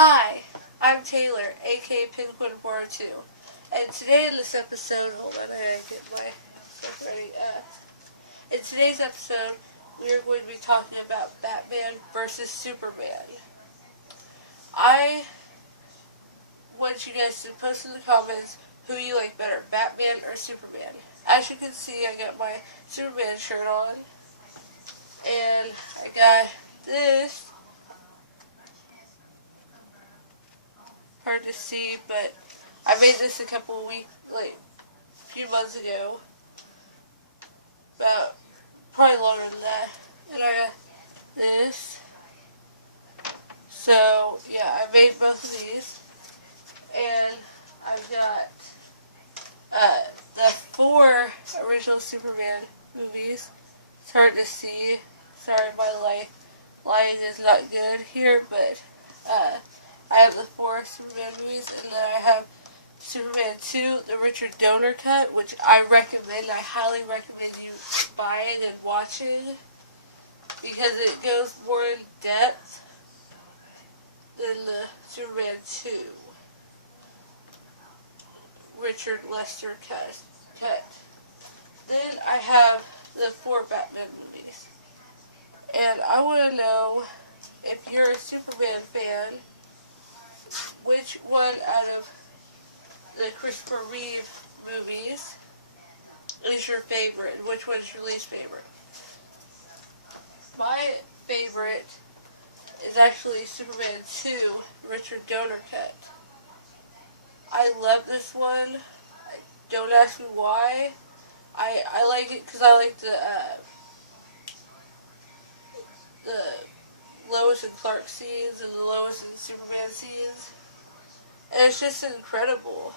Hi, I'm Taylor, aka Penguin402, and today in this episode, hold on, I gotta get my stuff ready. In today's episode, we are going to be talking about Batman versus Superman. I want you guys to post in the comments who you like better, Batman or Superman. As you can see, I got my Superman shirt on, and I got this. Hard to see, but I made this a couple of weeks, a few months ago. About, probably longer than that. And I got this. So, yeah, I made both of these. And I've got the 4 original Superman movies. It's hard to see. Sorry, my lighting is not good here, but I have the 4 Superman movies, and then I have Superman 2, the Richard Donner cut, which I highly recommend you buying and watching, because it goes more in depth than the Superman 2 Richard Lester cut. Then I have the 4 Batman movies. And I want to know, if you're a Superman fan, which one out of the Christopher Reeve movies is your favorite, and which one's your least favorite? My favorite is actually Superman 2, Richard Donner cut. I love this one. Don't ask me why. I like it because I like the Lois and Clark scenes and the Lois and Superman scenes. And it's just incredible.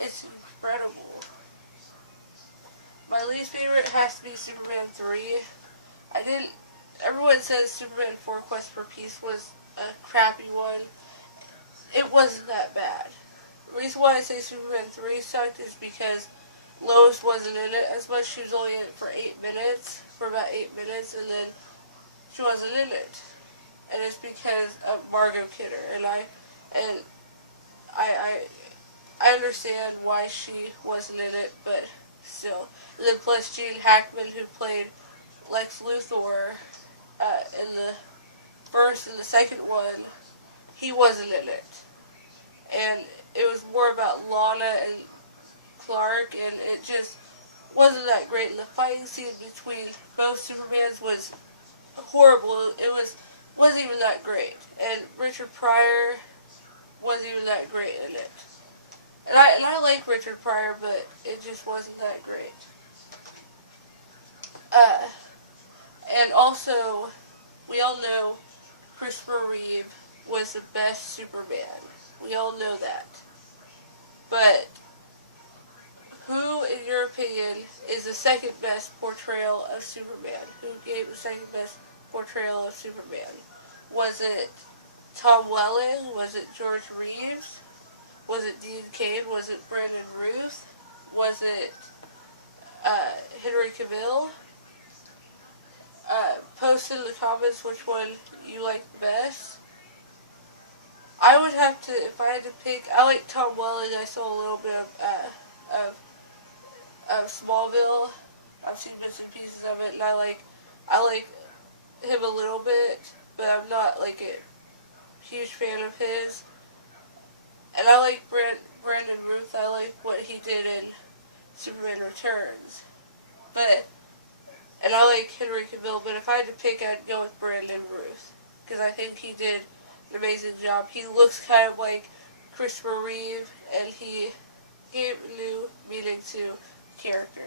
It's incredible. My least favorite has to be Superman 3. Everyone says Superman 4 Quest for Peace was a crappy one. It wasn't that bad. The reason why I say Superman 3 sucked is because Lois wasn't in it as much. She was only in it for about 8 minutes, and then she wasn't in it. And it's because of Margot Kidder, and I understand why she wasn't in it, but still. And then plus Gene Hackman, who played Lex Luthor in the first and the second one, he wasn't in it. And it was more about Lana and Clark, and it just wasn't that great. And the fighting scene between both Supermans was horrible. It wasn't even that great. And Richard Pryor wasn't even that great in it. And I like Richard Pryor, but it just wasn't that great. And also, we all know Christopher Reeve was the best Superman. We all know that. But who, in your opinion, is the second best portrayal of Superman? Who gave the second best portrayal of Superman? Was it Tom Welling? Was it George Reeves? Was it Dean Cain? Was it Brandon Routh? Was it Henry Cavill? Post in the comments which one you like best. I would have to, if I had to pick, I like Tom Welling. I saw a little bit of Smallville. I've seen bits and pieces of it, and I like him a little bit, but I'm not like a huge fan of his. And I like Brandon Routh. I like what he did in Superman Returns. And I like Henry Cavill, but if I had to pick, I'd go with Brandon Routh, because I think he did an amazing job. He looks kind of like Christopher Reeve, and he gave new meaning to the character.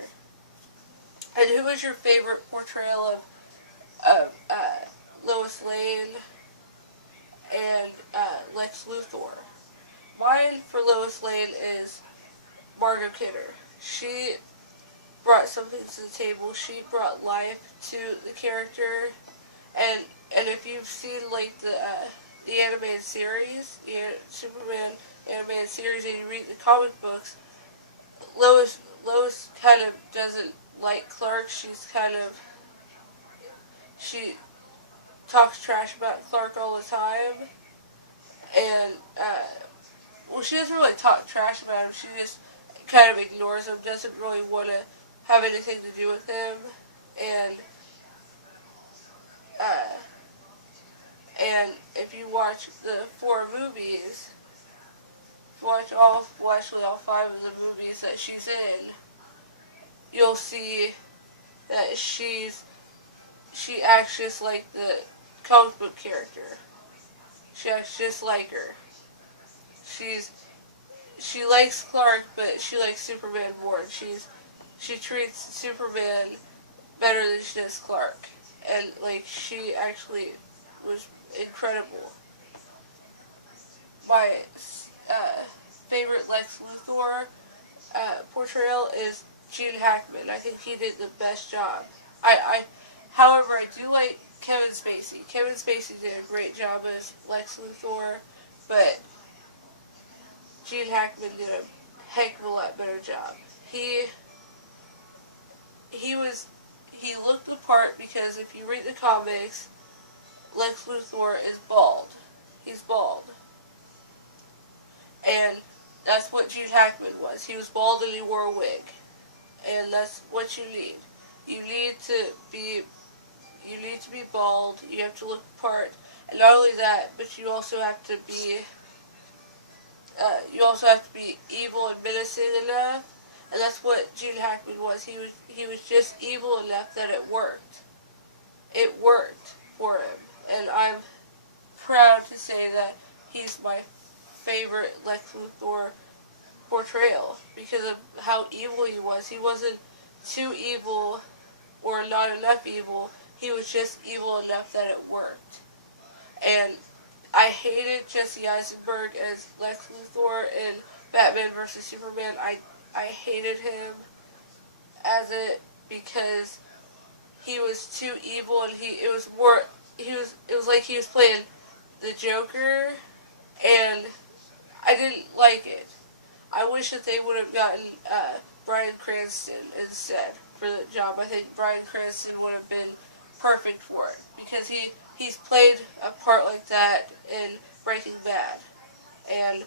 And who was your favorite portrayal of Lois Lane and Lex Luthor? Mine for Lois Lane is Margot Kidder. She brought something to the table. She brought life to the character, and if you've seen like the animated series, the Superman animated series, and you read the comic books, Lois kind of doesn't like Clark. She talks trash about Clark all the time, And well, she doesn't really talk trash about him. She just kind of ignores him. Doesn't really want to have anything to do with him. And uh, and if you watch the 4 movies, actually all 5 of the movies that she's in, you'll see that she acts just like the comic book character. She acts just like her. She likes Clark, but she likes Superman more. And she treats Superman better than she does Clark, and like she actually was incredible. My favorite Lex Luthor portrayal is Gene Hackman. I think he did the best job. However, I do like Kevin Spacey. Kevin Spacey did a great job as Lex Luthor, but Gene Hackman did a heck of a lot better job. He looked the part because if you read the comics, Lex Luthor is bald. He's bald. And that's what Gene Hackman was. He was bald and he wore a wig. And that's what you need. You need to be bald. You have to look the part. And not only that, but you also have to be evil and menacing enough. And that's what Gene Hackman was. He was just evil enough that it worked. It worked for him. And I'm proud to say that he's my favorite Lex Luthor portrayal because of how evil he was. He wasn't too evil or not enough evil. He was just evil enough that it worked. And I hated Jesse Eisenberg as Lex Luthor in Batman vs. Superman. I hated him as it because he was too evil, and it was like he was playing the Joker, and I didn't like it. I wish that they would have gotten Bryan Cranston instead for the job. I think Bryan Cranston would have been perfect for it because he's played a part like that in Breaking Bad, and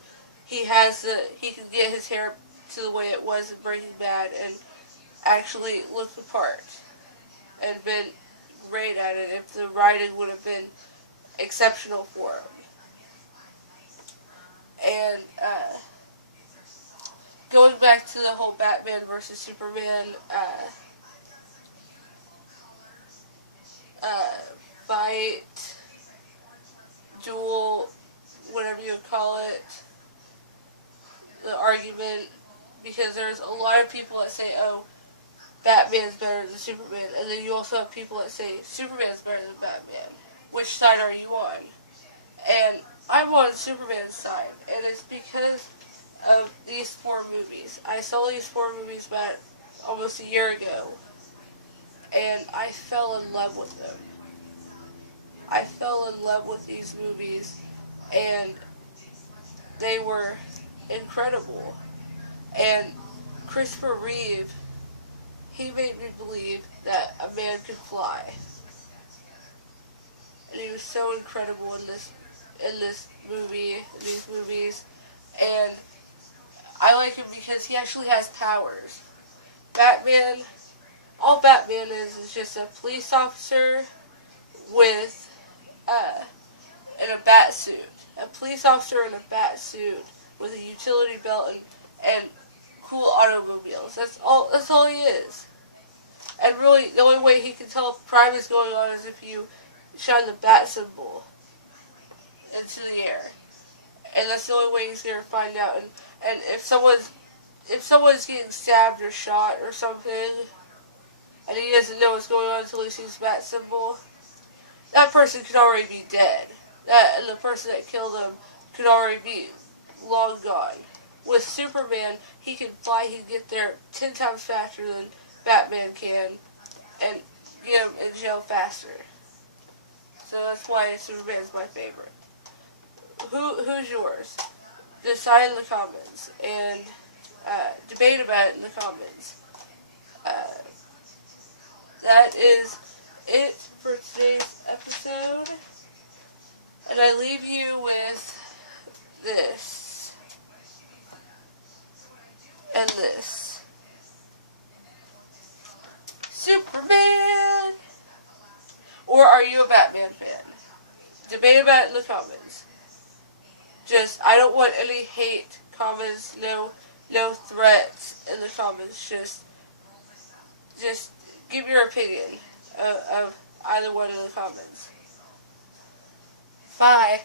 he can get his hair to the way it was in Breaking Bad and actually look the part and been great at it if the writing would have been exceptional for him. And going back to the whole Batman versus Superman fight, duel, whatever you would call it, the argument, because there's a lot of people that say, oh, Batman's better than Superman, and then you also have people that say Superman's better than Batman. Which side are you on? And I'm on Superman's side, and it's because of these 4 movies. I saw these 4 movies about almost a year ago, and I fell in love with them. I fell in love with these movies, and they were incredible. And Christopher Reeve, he made me believe that a man could fly. And he was so incredible in these movies. And I like him because he actually has powers. Batman, all Batman is just a police officer with in a bat suit. A police officer in a bat suit with a utility belt and cool automobiles. That's all he is. And really, the only way he can tell if crime is going on is if you shine the bat symbol into the air. And that's the only way he's going to find out. And if someone's getting stabbed or shot or something, and he doesn't know what's going on until he sees the bat symbol, that person could already be dead. And the person that killed him could already be long gone. With Superman, he can fly, he can get there 10 times faster than Batman can, and get him in jail faster. So that's why Superman's my favorite. Who's yours? Decide in the comments, and debate about it in the comments. That is it for today's episode. And I leave you with this, and this. Superman! Or are you a Batman fan? Debate about it in the comments. Just, I don't want any hate comments, no threats in the comments. Just give your opinion of either one in the comments. Bye.